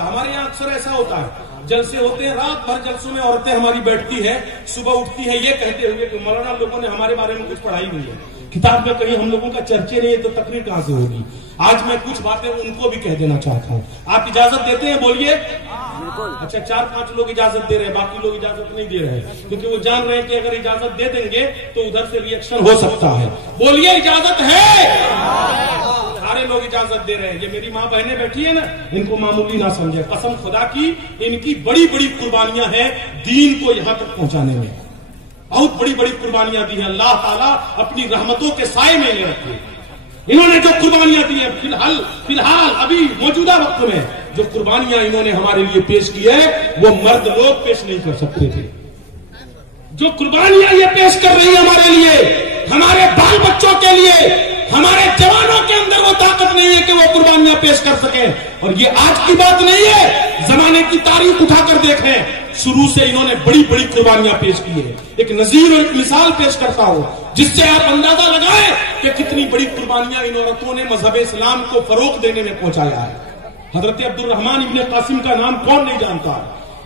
ہمارے یہاں اکثر ایسا ہوتا ہے، جلسے ہوتے ہیں، رات بھر جلسوں میں عورتیں ہماری بیٹھتی ہے، صبح اٹھتی ہے یہ کہتے ہوئے کہ مولانا لوگوں نے ہمارے بارے میں کچھ پڑھائی نہیں ہے، کتاب میں کہیں ہم لوگوں کا چرچے نہیں ہے تو تقریر کہاں سے ہوگی۔ آج میں کچھ باتیں ان کو بھی کہہ دینا چاہتا ہوں، آپ اجازت دیتے ہیں؟ بولیے۔ اچھا 4-5 لوگ اجازت دے رہے ہیں، باقی لوگ اجازت نہیں دے رہے ہیں، کیونکہ وہ جان رہے ہیں کہ اگر اجازت دے دیں گے تو ادھر سے ری ایکشن ہو سکتا ہے۔ بولیے اجازت ہے؟ سارے لوگ اجازت دے رہے ہیں۔ یہ میری ماں بہنیں بیٹھی ہیں نا، ان کو معمولی نہ سمجھے، قسم خدا کی ان کی بڑی بڑی قربانیاں ہیں دین کو یہاں تک پہنچانے میں، بہت بڑی بڑی قربانیاں دی ہیں، اللہ تعالیٰ اپنی رحمتوں کے سائے میں لے رکھے۔ انہوں نے جو قربانیاں دی ہیں فی الحال ابھی موجودہ وقت میں جو قربانیاں انہوں نے ہمارے لیے پیش کی ہے وہ مرد لوگ پیش نہیں کر سکتے تھے۔ جو قربانیاں یہ پیش کر رہی ہیں ہمارے لیے، ہمارے بال بچوں کے لیے، ہمارے جوانوں کے اندر وہ طاقت نہیں ہے کہ وہ قربانیاں پیش کر سکیں۔ اور یہ آج کی بات نہیں ہے، زمانے کی تاریخ اٹھا کر دیکھیں، شروع سے انہوں نے بڑی بڑی قربانیاں پیش کی ہے۔ ایک نظیر اور ایک مثال پیش کرتا ہوں جس سے آپ اندازہ لگائیں کہ کتنی بڑی قربانیاں ان عورتوں نے مذہب اسلام کو فروغ دینے میں پہنچایا ہے۔ حضرت عبد الرحمن ابن قاسم کا نام کون نہیں جانتا؟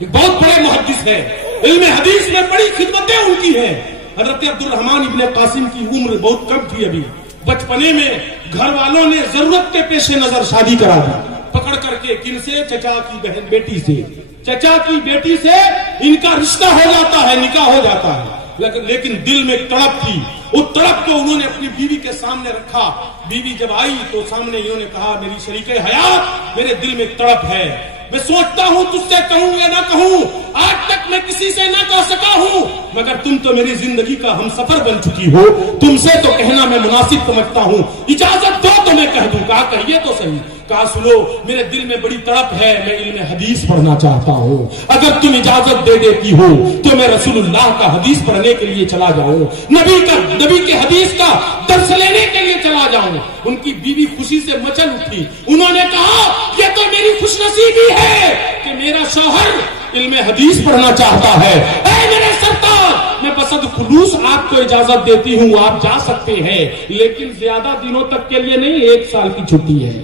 ایک بہت بڑے محدث ہے، علم حدیث میں بڑی خدمتیں ان کی ہیں۔ حضرت عبد الرحمن ابن قاسم کی عمر بہت کم تھی، ابھی بچپنے میں گھر والوں نے ضرورت کے پیش نظر شادی کرا دی، پکڑ کر کے کن سے؟ چچا کی بہن بیٹی سے، چچا کی بیٹی سے ان کا رشتہ ہو جاتا ہے، نکاح ہو جاتا ہے، لیکن دل میں تڑپ تھی، وہ تڑپ کو انہوں نے اپنی بیوی کے سامنے رکھا۔ بیوی جب آئی تو سامنے انہوں نے کہا میری شریک حیات میرے دل میں تڑپ ہے، میں سوچتا ہوں تجھ سے کہوں یا نہ کہوں، آج تک میں کسی سے نہ کہہ سکا ہوں، مگر تم تو میری زندگی کا ہم سفر بن چکی ہو، تم سے تو کہنا میں مناسب سمجھتا ہوں، اجازت دو تو میں کہہ دوں۔ کہا کہیے تو صحیح۔ کہا سنو میرے دل میں بڑی تڑپ ہے، میں علم حدیث پڑھنا چاہتا ہوں، اگر تم اجازت دے دیتی ہو تو میں رسول اللہ کا حدیث پڑھنے کے لیے چلا جاؤں، نبی کے حدیث کا درس لینے کے لیے چلا جاؤں۔ ان کی بیوی خوشی سے مچل اٹھی، انہوں نے کہا یہ تو میری خوش نصیبی ہے کہ میرا شوہر علم حدیث پڑھنا چاہتا ہے، اے میرے سرتاج میں بسد خلوص آپ کو اجازت دیتی ہوں، آپ جا سکتے ہیں، لیکن زیادہ دنوں تک کے لیے نہیں، 1 سال کی چھٹی ہے۔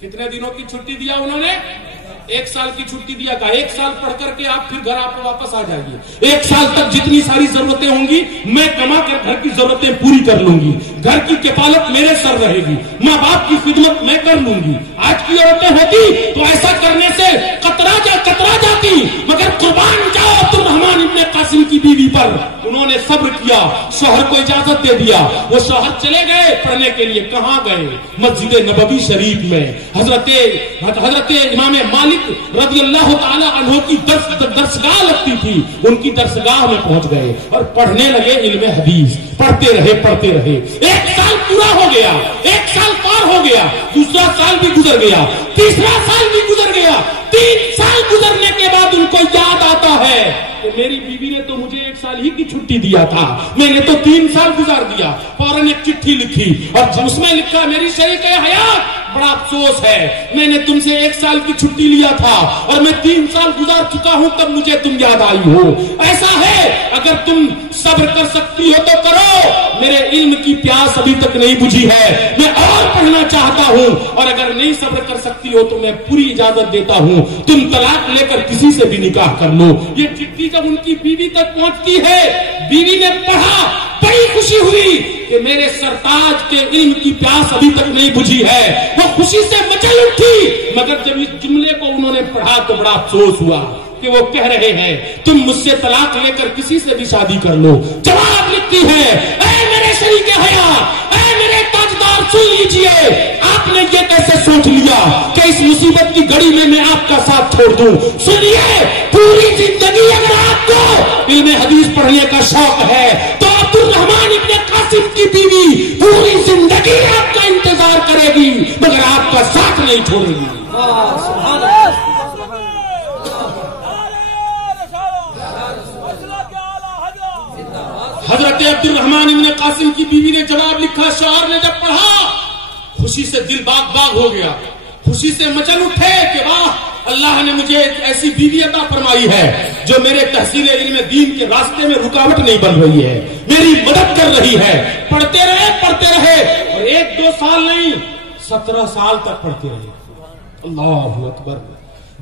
کتنے دنوں کی چھٹی دیا انہوں نے؟ 1 سال کی چھٹی دیا، کہا 1 سال پڑھ کر کے آپ پھر گھر آپ واپس آ جائیے، 1 سال تک جتنی ساری ضرورتیں ہوں گی میں کما کر گھر کی ضرورتیں پوری کر لوں گی، گھر کی کفالت میرے سر رہے گی، ماں باپ کی خدمت میں کر لوں گی۔ آج کی عورتیں ہوتی تو ایسا کرنے سے کترا جاتی، مگر قربان جاؤ عبد الرحمن ابن قاسم کی بیوی پر، انہوں نے صبر کیا، شوہر کو اجازت دے دیا، وہ شوہر چلے گئے پڑھنے کے لیے۔ کہاں گئے؟ مسجد نبوی شریف میں حضرت امام مالک رضی اللہ تعالی عنہ کی درسگاہ لگتی تھی، ان کی درسگاہ میں پہنچ گئے اور پڑھنے لگے علم حدیث، پڑھتے رہے 1 سال پورا ہو گیا، 1 سال پار ہو گیا، دوسرا سال بھی گزر گیا، تیسرا سال بھی گزر گیا، 3 سال گزرنے کے بعد ان کو یاد آتا ہے کہ میری بیوی نے تو مجھے 1 سال ہی کی چھٹی دیا تھا، میں نے تو 3 سال گزار دیا۔ فوراً ایک چٹھی لکھی اور اس میں لکھا میری شریک حیات بڑا افسوس ہے، میں نے تم سے 1 سال کی چھٹی لیا تھا اور میں 3 سال گزار چکا ہوں، تب مجھے تم یاد آئی ہو۔ ایسا ہے اگر تم صبر کر سکتی ہو تو کرو، میرے علم کی پیاس ابھی تک نہیں بجھی ہے، میں اور پڑھنا چاہتا ہوں، اور اگر نہیں صبر کر سکتی ہو تو میں پوری اجازت دیتا ہوں، تم طلاق لے کر کسی سے بھی نکاح کر لو۔ یہ چٹھی جب ان کی بیوی تک پہنچتی ہے، بیوی نے پڑھا، بڑی خوشی ہوئی کہ میرے سرتاج کے علم کی پیاس ابھی تک نہیں بجھی ہے، وہ خوشی سے مچل اٹھی، مگر جب اس جملے کو انہوں نے پڑھا تو بڑا افسوس ہوا کہ وہ کہہ رہے ہیں تم مجھ سے طلاق لے کر کسی سے بھی شادی کر لو۔ جواب لکھتی ہے اے میرے شریک حیات، اے میرے تاجدار سن لیجئے، آپ نے یہ کیسے سوچ لیا کہ اس مصیبت کی گھڑی میں آپ کا ساتھ چھوڑ دوں؟ سنیے، پوری زندگی اگر آپ کو علم حدیث پڑھنے کا شوق ہے تو عبد الرحمن ابن قاسم کی بیوی پوری زندگی آپ کا انتظار کرے گی، مگر آپ کا ساتھ نہیں چھوڑے گی۔ حضرت عبد الرحمن ابن قاسم کی بیوی نے جواب لکھا، شوہر نے جب پڑھا خوشی سے دل باغ ہو گیا، خوشی سے مچل اٹھے کہ واہ اللہ نے مجھے ایک ایسی بیوی عطا فرمائی ہے جو میرے تحصیل علم دین کے راستے میں رکاوٹ نہیں بن رہی ہے، میری مدد کر رہی ہے۔ پڑھتے رہے اور 1-2 سال نہیں 17 سال تک پڑھتے رہے۔ اللہ اکبر۔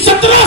17